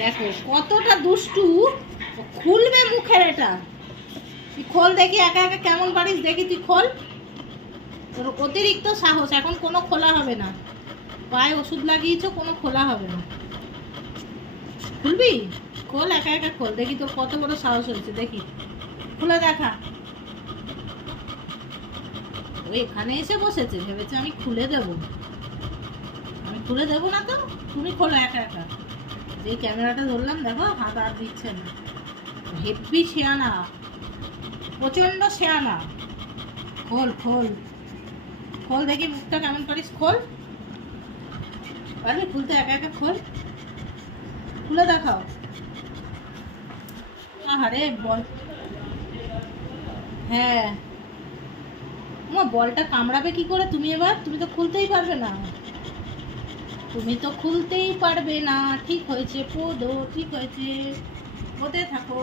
দেখো, কতটা দুষ্টু খুলবে মুখের এটা। তুই খোল দেখি, একা একা কেমন পারিস দেখি তুই খোল। তোর অতিরিক্ত সাহস, এখন কোনো খোলা হবে না। পায়ে ওষুধ লাগিয়েছো, কোনো খোলা হবে না। খুলবি? খোল, একা একা খোল। দেখি তোর কত বড় সাহস হয়েছে দেখি। খুলে দেখা। ও এখানে এসে বসেছে, ভেবেছে আমি খুলে দেব। আমি খুলে দেবো না তো? তুমি খোলো একা একা। যে ক্যামেরাটা ধরলাম, দেখো, হাত আর দিচ্ছে না। হেব্বি শেয়ানা প্রচণ্ড শেয়ানা। খোল খোল। খোল দেখি মুখটা কেমন করিস, খোল। পারবি খুলতে, একা একা খোল। খুলে দেখাও। আরে বল। হ্যাঁ। মা বলটা কামড়াবে কি করে তুমি এবার? তুমি তো খুলতেই পারবে না। তুমি তো খুলতেই পারবে না। ঠিক হয়েছে পোদো ঠিক হয়েছে। হতে থাকো।